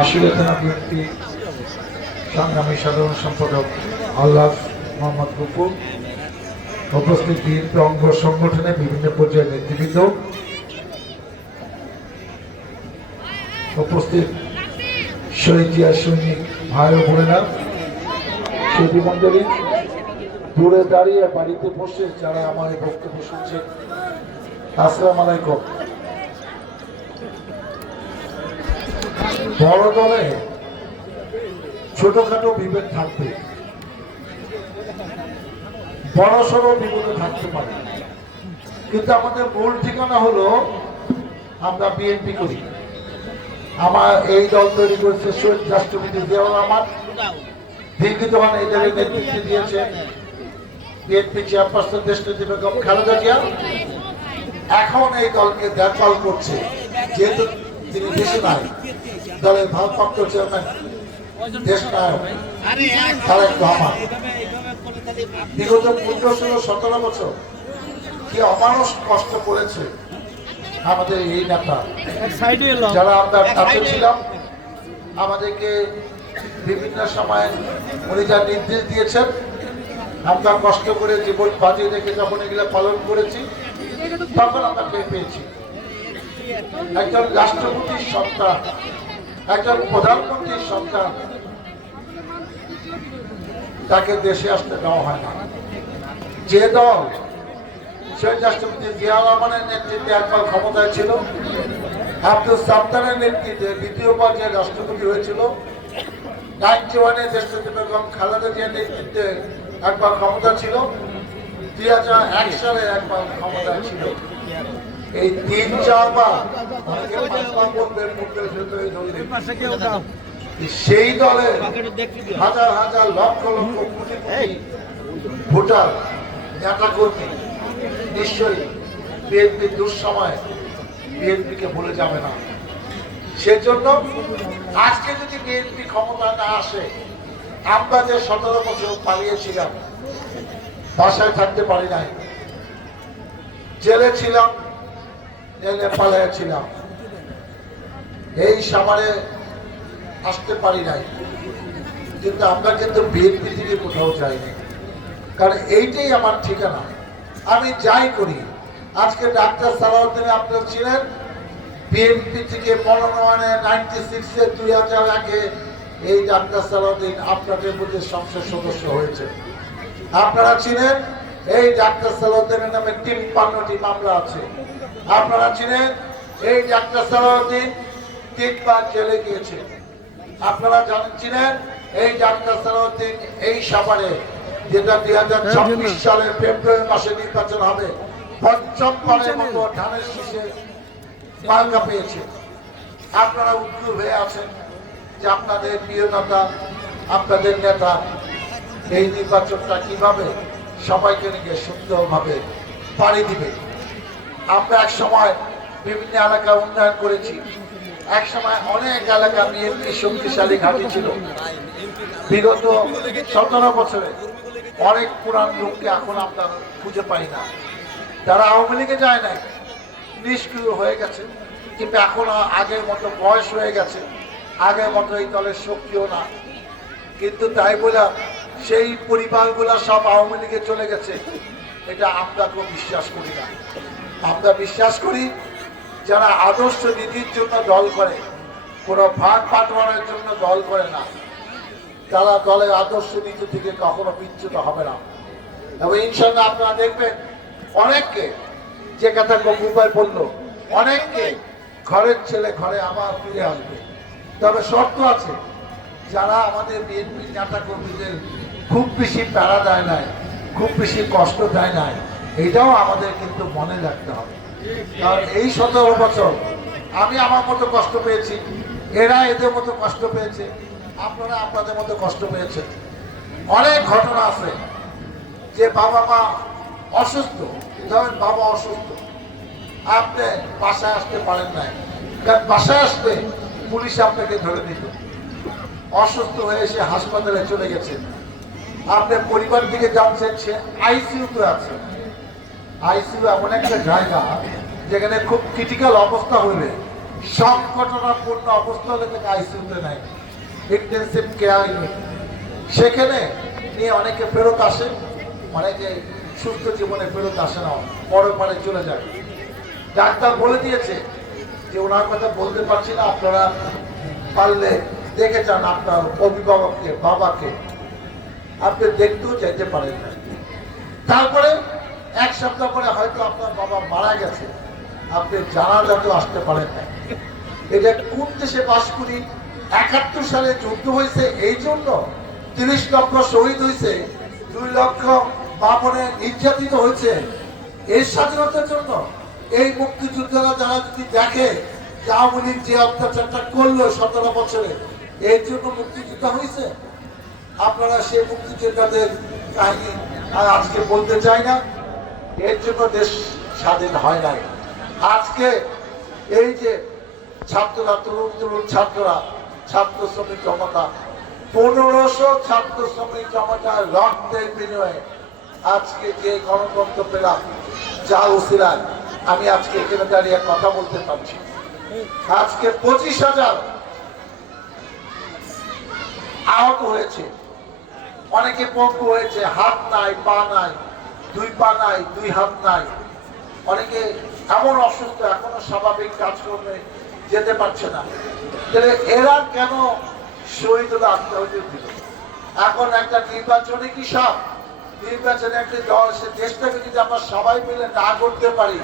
আশুলিয়া থানা বিএনপি সংগ্রামী সাধারণ সম্পাদক আল্লাহ মোহাম্মদ গুপু, উপস্থিত বিএনপি অঙ্গ সংগঠনে বিভিন্ন পর্যায়ের নেতৃবৃন্দ, উপস্থিত শহীদ জিয়া সৈনিক ভাই ও বোনেরা, সুধী মন্ডলী, দূরে দাঁড়িয়ে বাড়িতে বসে যারা আমার এই বক্তব্য শুনছেন, আসসালামু আলাইকুম। বড় দলে ছোটখাটো বিভেদ থাকবে, বড় সড়ো বিভেদ থাকতে পারে, কিন্তু আমাদের মূল ঠিকানা হলো আমরা বিএনপি করি। আমার এই দল তৈরি করেছে শহীদ রাষ্ট্রপতি জিয়াউর রহমান, দীর্ঘদিন এই দলের নেতৃত্ব দিয়েছে বিএনপি চেয়ারপারসন দেশনেত্রী বেগম খালেদা জিয়া। এখন এই দলকে দেখভাল করছে, যেহেতু তিনি দেশে নাই, দলের ভারপ্রাপ্ত চেয়ারম্যান দেশ নায়ক তারেক রহমান। বিগত 15-17 বছর কি অমানুষ কষ্ট করেছে আমাদের এই নেতা, যারা আমরা কাছে ছিলাম। আমাদেরকে বিভিন্ন সময় উনি যা নির্দেশ দিয়েছেন আমরা কষ্ট করে জীবন বাজিয়ে রেখে যখন এগুলো পালন করেছি তখন আমরা পেয়েছি। একজন রাষ্ট্রপতির সন্তান, একজন প্রধানমন্ত্রীর সন্তান, তাকে দেশে আসতে দেওয়া হয় না। যে দল শহীদ রাষ্ট্রপতি জিয়াউর রহমানের নেতৃত্বে একবার ক্ষমতায় ছিল, আব্দুল সাত্তারের নেতৃত্বে দ্বিতীয়বার যে রাষ্ট্রপতি হয়েছিল, 91-এ দেশনেত্রী বেগম খালেদা জিয়ার নেতৃত্বে একবার ক্ষমতা ছিল, 2001 সালে একবার ক্ষমতায় ছিল। এই 3-4 বার সেই দলে হাজার হাজার লক্ষ লক্ষ কোটি কোটি ভোটার নেতা কর্মী নিশ্চয়ই বিএনপির দুঃসময় বিএনপিকে ভুলে যাবে না। সেজন্য আজকে যদি বিএনপি ক্ষমতা না আসে, আমরা যে 17 বছর পালিয়েছিলাম, বাসায় থাকতে পারি নাই, জেলে ছিলাম, জেলে পালিয়েছিলাম, এই সামারে আসতে পারি নাই, কিন্তু আমরা কিন্তু বিএনপি থেকে কোথাও যাইনি, কারণ এইটাই আমার ঠিকানা। আমি যাই করি। আজকে ডাক্তার সালাউদ্দিন আপনারা ছিলেন বিএনপি থেকে মনোনয়নে 96-এ 2001-এ এই ডাক্তার সালাউদ্দিন আপনাদের মধ্যে সংসদ সদস্য হয়েছে। আপনারা ছিলেন এই ডাক্তার সালাউদ্দিনের নামে 53টি মামলা আছে। আপনারা ছিলেন এই ডাক্তার সালাউদ্দিন 3বার জেলে গিয়েছে। আপনারা জানেন এই ডাক্তার সালাউদ্দিন এই সাভারে, যেটা 2026 সালের ফেব্রুয়ারি মাসে নির্বাচন হবে, 5ম মতো ধানের শীষে মার্কা পেয়েছে। আপনারা উদ্গ্রীব হয়ে আছেন যে আপনাদের প্রিয় নেতা, আপনাদের নেতা এই নির্বাচনটা কিভাবে সবাইকে নিয়ে সুন্দরভাবে পাড়ি দিবে। আমরা এক সময় বিভিন্ন এলাকা উন্নয়ন করেছি, এক সময় অনেক এলাকা বিএনপি শক্তিশালী ঘাঁটি ছিল। বিগত 17 বছরে অনেক পুরান লোককে এখন আমরা খুঁজে পাই না, তারা আওয়ামী লীগে যায় নাই, নিষ্ক্রিয় হয়ে গেছে, কিন্তু এখন আগের মতো বয়স হয়ে গেছে, আগের মতো এই দলের শক্তিও না। কিন্তু তাই বলে সেই পরিবারগুলো সব আওয়ামী লীগে চলে গেছে, এটা আমরা কেউ বিশ্বাস করি না। আমরা বিশ্বাস করি যারা আদর্শ নীতির জন্য দল করে, কোনো ভাগ বাটোয়ারের জন্য দল করে না, তারা দলের আদর্শ নীতি থেকে কখনো বিচ্যুত হবে না। এবং ইনশাআল্লাহ আপনারা দেখবেন অনেককে, যে কথা গপুভাই বললো, অনেককে ঘরের ছেলে ঘরে আবার ফিরে আসবে। তবে শর্ত আছে, যারা আমাদের বিএনপি নেতা কর্মীদের খুব বেশি প্যারা দেয় নাই, খুব বেশি কষ্ট দেয় নাই, এটাও আমাদের কিন্তু মনে রাখতে হবে। কারণ এই 17 বছর আমি আমার মতো কষ্ট পেয়েছি, এরা এদের মতো কষ্ট পেয়েছে, আপনারা আপনাদের মতো কষ্ট পেয়েছেন। অনেক ঘটনা আছে যে বাবা মা অসুস্থ, ধরেন বাবা অসুস্থ, আপনি বাসায় আসতে পারেন নাই, কারণ বাসায় আসতে পুলিশ আপনাকে ধরে নিত। অসুস্থ হয়ে এসে হাসপাতালে চলে গেছেন, আপনি পরিবার থেকে জানছেন সে আইসিইউতে আছে। আইসিইউ এমন একটা জায়গা যেখানে খুব ক্রিটিক্যাল অবস্থা হলে সংকটনাপূর্ণ অবস্থা হলে তাকে আইসিইউতে নেয়, ইন্টেন্সিভ কেয়ার ইউনিট। সেখানে নিয়ে অনেকে ফেরত আসে, অনেকে সুস্থ জীবনে ফেরত আসে না, পরে চলে যায়। ডাক্তার বলে দিয়েছে যে ওনার কথা বলতে পারছি না, আপনারা পারলে দেখে যান আপনার অভিভাবককে, বাবাকে, আপনি দেখতেও যেতে পারেন না। তারপরে এক সপ্তাহ পরে হয়তো আপনার বাবা মারা গেছে, আপনি জানাজাতেও আসতে পারেন না। এটা কোন দেশে বাস করি? 71 সালে যুদ্ধ হয়েছে, এই জন্য 30 লক্ষ শহীদ হয়েছে, 2 লক্ষ বামনে নির্যাতিত হয়েছে এই স্বাধীনতার জন্য। এই মুক্তিযোদ্ধারা যারা যদি দেখে যে আওয়ামী লীগ যে অত্যাচারটা করলো 17 বছরে, এর জন্য মুক্তিযোদ্ধা হয়েছে, আপনারা সেই মুক্তিযোদ্ধাদের কাহিনী আর আজকে বলতে চাই না। এর জন্য দেশ স্বাধীন হয় নাই। আজকে এই যে ছাত্ররা, তরুণ ছাত্ররা, ছাত্র শ্রমিক জনতা, 1500 ছাত্র শ্রমিক জনতার রক্তের বিনিময়ে আজকে যে গণতন্ত্র পেলাম, যার উসিলায় আমি আজকে এখানে দাঁড়িয়ে কথা বলতে পারছি। আজকে 25,000 আহত হয়েছে, অনেকে পঙ্গু হয়েছে, হাত নাই, পা নাই, 2 পা নাই, 2 হাত নাই, অনেকে এমন অসুস্থ এখনো স্বাভাবিক কাজকর্মে যেতে পারছে না। তাহলে এরা কেন শহীদ হলো, আত্মহত্যা দিল? এখন একটা নির্বাচনে কি সব নির্বাচনে একটি দল, সে দেশটাকে যদি আমরা সবাই মিলে না করতে পারি,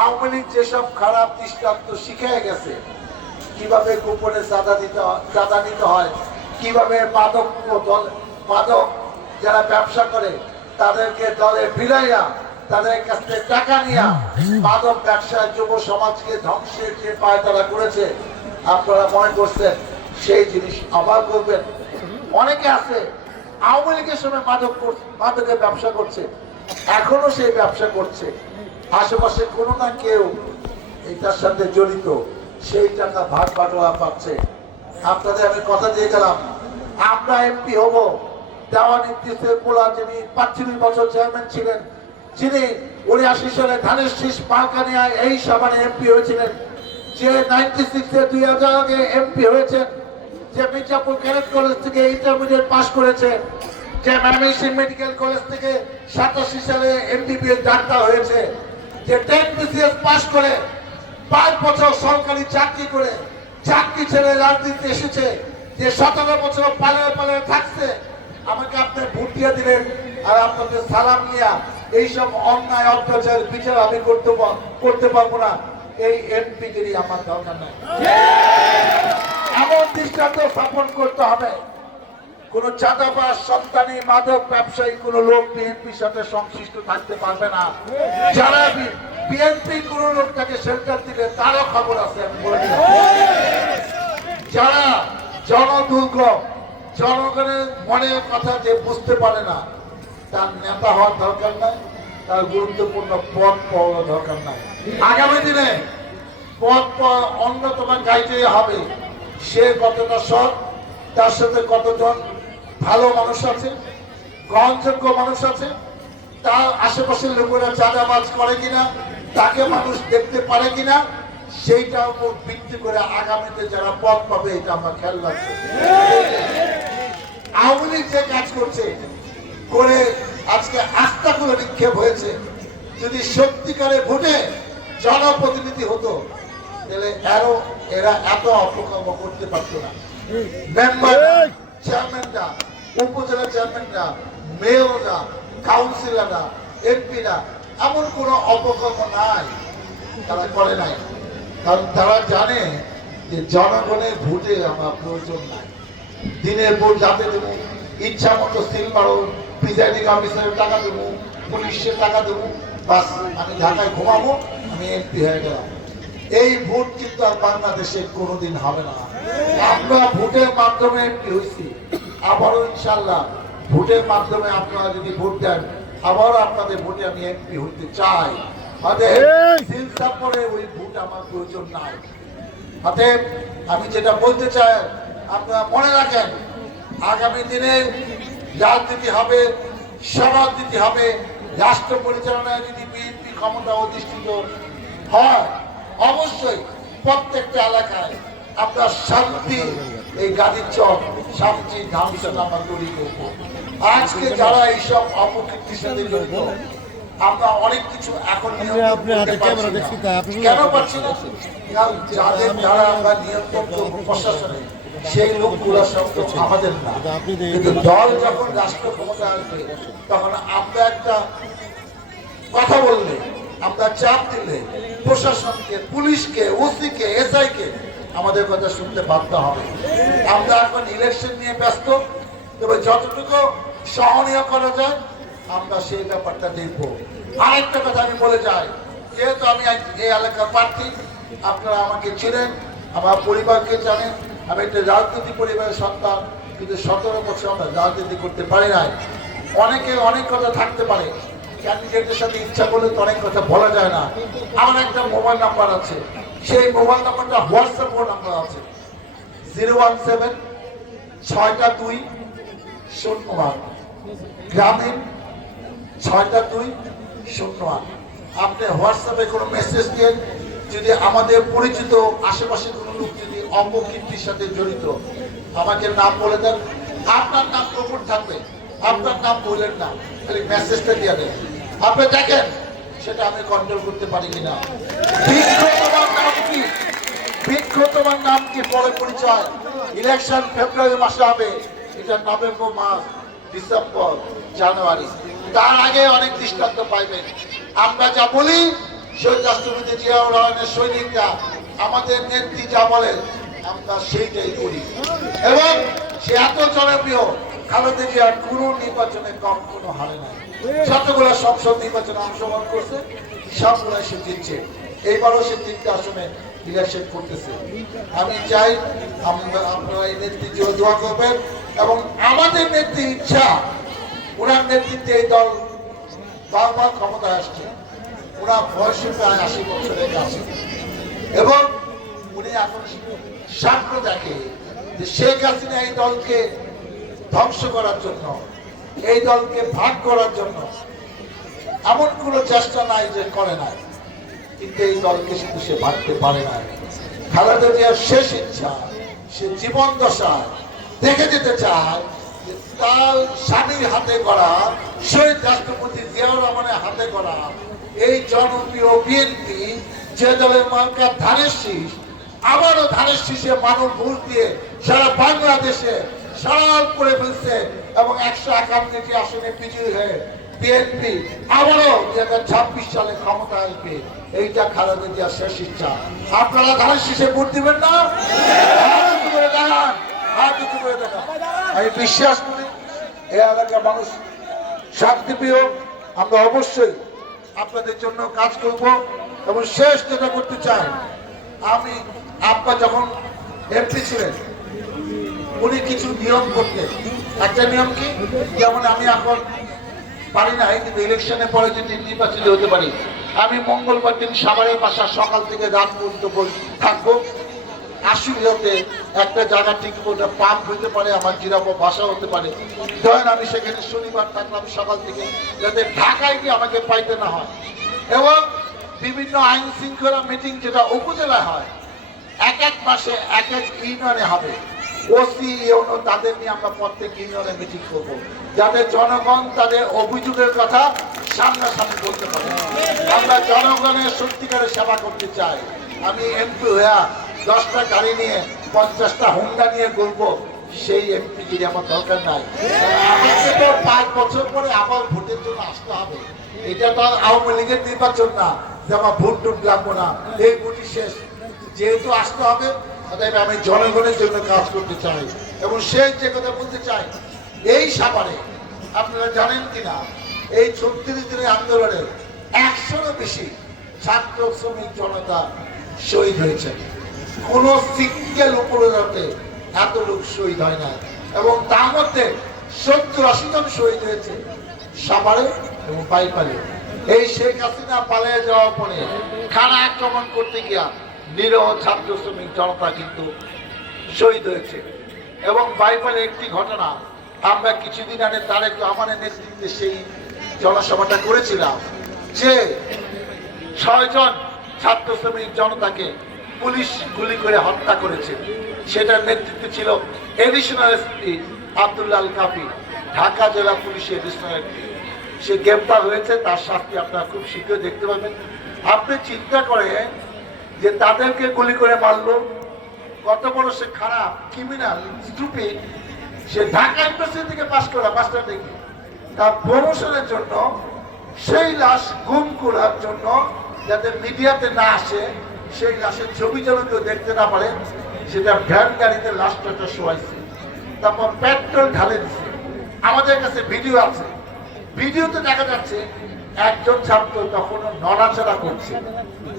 আওয়ামী লীগ যেসব খারাপ দৃষ্টান্ত শিখে গেছে, কিভাবে গোপনে চাঁদা নিতে হয়, কিভাবে মাদক যারা ব্যবসা করে তাদেরকে দলে ফিরাইয়া তাদের কাছ থেকে টাকা নিয়ে মাদক ব্যবসায় যুব সমাজকে ধ্বংসের যে পায় তারা করেছে, আপনারা মনে করছেন সেই জিনিস আবার করবেন? অনেকে আছে আওয়ামী লীগের সময় মাদকের ব্যবসা করছে, এখনো সেই ব্যবসা করছে, আশেপাশে কোনো না কেউ এটার সাথে জড়িত, সেই টাকা ভাগ বাটোয়ারা পাচ্ছে। আপনাদের আমি কথা দিয়ে গেলাম, আমরা এমপি হব। দেওয়ান ইদ্রিসের পোলা, যিনি 45 বছর চেয়ারম্যান ছিলেন, যিনি 89 সালে ধানের শীষ মার্কা নিয়ে এই সভায় এমপি হয়েছিলেন, যে 96-এ 2000 আগে এমপি হয়েছেন, যে মির্জাপুর ক্যাডেট কলেজ থেকে ইন্টারমিডিয়েট পাস করেছে, যে ময়মনসিংহ মেডিকেল কলেজ থেকে 87 সালে এমবিবিএস ডাক্তার হয়েছে, যে 10 বিসিএস পাস করে 5 বছর সরকারি চাকরি করে চাকরি ছেড়ে রাজনীতিতে এসেছে, যে 17 বছর পালায়ে থাকছে, আমাকে আপনি ভোট দিয়ে দিলেন আর আপনাদের সালাম নিয়া এইসব অন্যায় অত্যাচার বিচার আমি করতে পারবো না, এই এমপিগিরি আমার দরকার নাই। এমন দৃষ্টান্ত স্থাপন করতে হবে, কোন চাঁদাবাজ, সন্তানী, মাদক ব্যবসায়ী কোন লোক বিএনপির সাথে সংশ্লিষ্ট থাকতে পারবে না। যারা বিএনপি কোন লোকটাকে শেল্টার দিলে তারও খবর আছে, আমি বলে দিলাম। যারা জনদুর্গ, জনগণের মনের কথা যে বুঝতে পারে না, তার নেতা হওয়ার দরকার নাই, তার গুরুত্বপূর্ণ পদ পাওয়ার দরকার নাই। আগামী দিনে পদ অন্যতম গাইডে হবে সে কতটা সৎ, তার সাথে কতজন ভালো মানুষ আছে, গ্রহণযোগ্য মানুষ আছে, তার আশেপাশের লোকেরা চাঁদাবাজ করে কিনা, তাকে মানুষ দেখতে পারে কিনা, সেইটার উপর ভিত্তি করে আগামীতে যারা পদ পাবে এটা আমরা খেয়াল রাখবো। আওয়ামী লীগ যে কাজ করছে করে আজকে আস্থা করে নিক্ষেপ হয়েছে, যদি সত্যিকারে ভোটে জনপ্রতিনিধি হতো তাহলে এরা এত অপকর্ম করতে পারতো না। মেম্বার, চেয়ারম্যানরা, উপজেলা চেয়ারম্যানরা, মেয়ররা, কাউন্সিলররা, এমপিরা এমন কোনো অপকর্ম নাই তারা করে নাই, কারণ তারা জানে যে জনগণের ভোটে আমার প্রয়োজন নাই। দিনের ভোট যাতে দেবো, ইচ্ছা মতো সিল মারো, প্রিজাইডিং অফিসারের টাকা দেবো, পুলিশের টাকা দেবো, বাস আমি ঢাকায় ঘুমাবো, আমি এমপি হয়ে গেলাম। এই ভোট কিন্তু আর বাংলাদেশে কোনোদিন হবে না। আমরা ভোটের মাধ্যমে এমপি হয়েছি, আবারও ইনশাল্লাহ ভোটের মাধ্যমে আপনারা যদি ভোট দেন, আবারও আপনাদের ভোটে আমি এমপি হইতে চাই। ওই ভোট আমার প্রয়োজন নাই। অতএব আমি যেটা বলতে চাই, আপনারা মনে রাখেন, আগামী দিনে রাজনীতি হবে, সমাজনীতি হবে, রাষ্ট্র পরিচালনায় যদি বিএনপি ক্ষমতা অধিষ্ঠিত হয়, অবশ্যই প্রত্যেকটা এলাকায় আমরা শান্তি, এই গাড়ির চক শান্তি ধামসন আমরা তৈরি করবো। আজকে যারা এইসব অপকীর্তির সাথে জড়িত, আমরা অনেক কিছু এখন কেন পাচ্ছি না? যাদের দ্বারা আমরা নিয়ন্ত্রণ করবো প্রশাসনে, সেই লোকগুলো সব আমাদের না। কিন্তু দল যখন রাষ্ট্র ক্ষমতা আসবে, তখন আমরা একটা কথা বললে, আমরা চাপ দিলে প্রশাসনকে, পুলিশকে, ওসিকে, এসআইকে আমাদের কথা শুনতে বাধ্য হবে। আমরা এখন ইলেকশন নিয়ে ব্যস্ত, তবে যতটুকু সহনীয় করা যায় আমরা সেই ব্যাপারটা দেখবো। আরেকটা কথা আমি বলে যাই, যেহেতু আমি এই এলাকার প্রার্থী, আপনারা আমাকে চিনেন, আমার পরিবারকে জানেন। আমি একটা রাজনীতি পরিবারের সন্তান, কিন্তু 17 বছর আমরা রাজনীতি করতে পারি নাই। অনেকে অনেক কথা থাকতে পারে, ক্যান্ডিডেটের সাথে ইচ্ছা করলে তো অনেক কথা বলা যায় না। আমার একটা মোবাইল নাম্বার আছে, সেই মোবাইল নাম্বারটা হোয়াটসঅ্যাপ নাম্বার আছে 017-622-01 গ্রামীণ 622-01। আপনি হোয়াটসঅ্যাপে কোনো মেসেজ দিয়ে যদি আমাদের পরিচিত আশেপাশে কোনো লোক যদি অপকীর্তির সাথে জড়িত, আমাকে নাম বলে দেন, আপনার নাম প্রকট থাকবে, আপনার নাম বললেন না, খালি মেসেজটা দিয়ে দেন। আপনি দেখেন সেটা আমি কন্ট্রোল করতে পারি কিনা। বৃক্ষ তোমার নাম কি পরে পরিচয়। ইলেকশন ফেব্রুয়ারি মাসে হবে, এটা নভেম্বর মাস, ডিসেম্বর, জানুয়ারি, তার আগে অনেক দৃষ্টান্ত পাইবেন। আমরা যা বলি, শহীদ রাষ্ট্রপতি জিয়াউর রহমানের সৈনিকরা, আমাদের নেত্রী যা বলেন আমরা সেইটাই করি। এবং সে এত জনপ্রিয়, খালেদা জিয়ার কোনো নির্বাচনে কম কোনো হারে নাই। যতগুলো সংসদ নির্বাচনে অংশগ্রহণ করছে সবগুলো সে জিতছে। এইবারও সে 3টে আসনে ইলেকশন করতেছে। আমি চাই আপনারা এই নেত্রীর জন্য দোয়া করবেন, এবং আমাদের নেত্রীর ইচ্ছা, ওনার নেতৃত্বে এই দল বারবার ক্ষমতায় আসছে। ওনার বয়সে প্রায় 80 বছরের কাছে, এবং উনি এখন স্বপ্ন দেখে যে শেখ হাসিনা এই দলকে ধ্বংস করার জন্য, এই দলকে ভাগ করার জন্য এমন কোনো চেষ্টা নাই যে করে নাই, কিন্তু এই দলকে শুধু সে ভাগতে পারে না। খালেদা জিয়ার শেষ ইচ্ছা, সে জীবন দশা দেখে যেতে চায় যে তার স্বামীর হাতে করা, শহীদ রাষ্ট্রপতি জিয়াউর রহমানের হাতে করা এই জনপ্রিয় বিএনপি, যে দলের মার্কা ধানের শীষ, আবারও ধানের শীষে মানুষ ভোট দিয়ে সারা বাংলাদেশে সারাল করে ফেলছে, এবং 151টি আসনে বিজয়ী হয়ে বিএনপি আবারও 2026 সালে ক্ষমতা আসবে। এইটা খালেদা জিয়ার শেষ ইচ্ছা। আপনারা ধানের শীষে ভোট দিবেন না? আমি বিশ্বাস করি এই এলাকার মানুষ শান্তিপ্রিয়। আমরা অবশ্যই আপনাদের জন্য কাজ করব, এবং শেষ যেটা করতে চাই, আমি আপনার যখন এমপি ছিলেন, উনি কিছু নিয়ম করতেন। একটা নিয়ম কি, যেমন আমি এখন পারি না, কিন্তু ইলেকশনের পরে যদি নির্বাচিত হতে পারি, আমি মঙ্গলবার দিন সাভারের বাসা সকাল থেকে রাত পর্যন্ত থাকবো। আশুলিয়াতে একটা জায়গা ঠিক মতো পাম্প হতে পারে, আমার জিরাপো বাসা হতে পারে। ধরেন আমি সেখানে শনিবার থাকলাম সকাল থেকে, যাতে ঢাকায় গিয়ে আমাকে পাইতে না হয়। এবং বিভিন্ন আইন শৃঙ্খলা মিটিং যেটা উপজেলায় হয়, এক মাসে এক ইউনিয়নে হবে। ওসি ইউনো তাদের নিয়ে আমরা প্রত্যেক ইউনিয়নে মিটিং করবো, যাতে জনগণ তাদের অভিযোগের কথা সামনাসামনি বলতে পারে। আমরা জনগণের সত্যিকারের সেবা করতে চাই। আমি এমপি হইয়া 10টা গাড়ি নিয়ে 50টা হুন্ডা নিয়ে ঘুরবো, সেই এমপিগিরি আমার দরকার নাই। আমাকে তো 5 বছর পরে আবার ভোটের জন্য আসতে হবে। এটা তো আওয়ামী লীগের নির্বাচন না যে আমার ভোট টুট লাগবো না, এই ভোটই শেষ। যেহেতু আসতে হবে, অতএব আমি জনগণের জন্য কাজ করতে চাই। এবং শেষ যে কথা বলতে চাই, এই সাভারে আপনারা জানেন কিনা, এই 36 দিনের আন্দোলনে 100-এরও বেশি ছাত্র শ্রমিক জনতা শহীদ হয়েছে। কোন সিঙ্গেল উপরাতে এত লোক শহীদ হয় না, এবং তার মধ্যে 70-80 জন শহীদ হয়েছে সাভারে এবং পাইপারে। এই শেখ হাসিনা পালিয়ে যাওয়ার পরে খানা আক্রমণ করতে গিয়া নিরহ ছাত্র শ্রমিক জনতা কিন্তু শহীদ হয়েছে। এবং বাইপালে একটি ঘটনা, আমরা কিছুদিন আগে তারেক রহমানের নেতৃত্বে সেই জনসভাটা করেছিলাম, যে 6 জন ছাত্র শ্রমিক জনতাকে পুলিশ গুলি করে হত্যা করেছে। সেটার নেতৃত্বে ছিল এডিশনাল এসপি আব্দুল্লাহ আল কাফি, ঢাকা জেলা পুলিশের এডিশনাল এসপি। সে গ্রেপ্তার হয়েছে, তার শাস্তি আপনারা খুব শীঘ্রই দেখতে পাবেন। আপনি চিন্তা করেন যে তাদেরকে গুলি করে মারলো, কত বড় সে খারাপ ক্রিমিনাল স্টুপিড। সে ঢাকা ইউনিভার্সিটি থেকে পাশ করা, মাস্টার ডিগ্রি। তার প্রমোশনের জন্য, সেই লাশ গুম করার জন্য, যাতে মিডিয়াতে না আসে, সেই লাশের ছবি যেন কেউ দেখতে না পারে, সেটা ভ্যান গাড়িতে লাশটা শোয়াইছে, তারপর পেট্রোল ঢালে দিছে। আমাদের কাছে ভিডিও আছে, ভিডিওতে দেখা যাচ্ছে একজন ছাত্র তখনও নড়াচড়া করছে,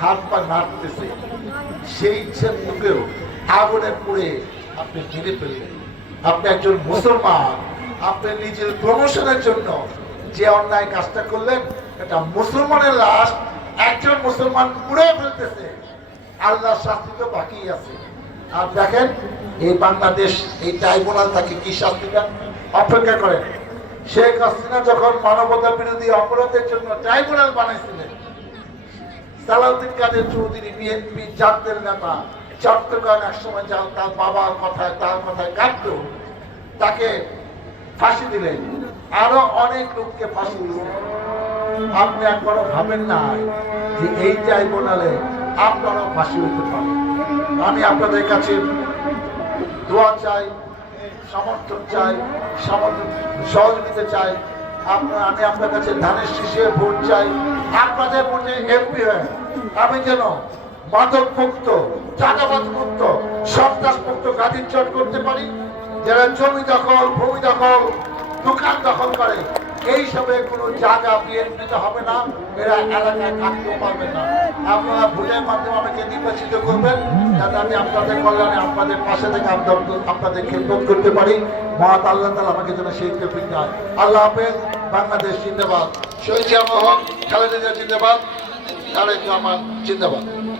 হাত পা নাড়তেছে। সেই মুখেও আগুনে পুড়ে আপনি মেরে ফেললেন। আপনি একজন মুসলমান, আপনি নিজের প্রমোশনের জন্য যে অন্যায় কাজটা করলেন, এটা মুসলমানের লাশ একজন মুসলমান পুড়ে ফেলতেছে। আল্লাহর শাস্তি তো বাকি আছে। আর দেখেন এই বাংলাদেশ, এই ট্রাইব্যুনাল তাকে কি শাস্তি দেন অপেক্ষা করেন। শেখ হাসিনা যখন মানবতা বিরোধী অপরাধের জন্য ট্রাইব্যুনাল বানাইছিলেন, সালাউদ্দিন কাদের চৌধুরী বিএনপি জাতীয় নেতা, চট্টগ্রাম একসময় যাও তার বাবার কথায়, তার কথায় কাঁদত, তাকে ফাঁসি দিলেন। আরো অনেক লোককে ফাঁসি দিলেন। আপনি একবারও ভাবেন না যে এই ট্রাইব্যুনালে আপনারাও ফাঁসি হইতে পারেন। আমি আপনাদের কাছে দোয়া চাই, সমর্থন চাই, সহযোগিতা চাই। আমি আপনার কাছে ধানের শীষে ভোট চাই। আপনাদের ভোটে এমপি হয় আমি যেন মাদক মুক্ত, চাঁদাবাজ মুক্ত, সন্ত্রাস মুক্ত গাদিচ্ছট করতে পারি। যারা জমি দখল, ভূমি দখল, দোকান দখল করে, এইসবে কোনো জায়গা বিএনপিতে হবে না, এরা এলাকায় থাকতেও পারবে না। আপনারা ভোটের মাধ্যমে আমাকে নির্বাচিত করবেন, যাতে আমি আপনাদের কল্যাণে, আপনাদের পাশে থেকে আপনাদের খেদমত করতে পারি। মহাত আল্লাহ তাআলা আমাকে যেন সেই তৌফিক দেন। আল্লাহ হাফেজ। বাংলাদেশ জিন্দাবাদ। শহীদ জিয়া মোহন, খালেদা জিয়া জিন্দাবাদ, তারেক রহমান জিন্দাবাদ।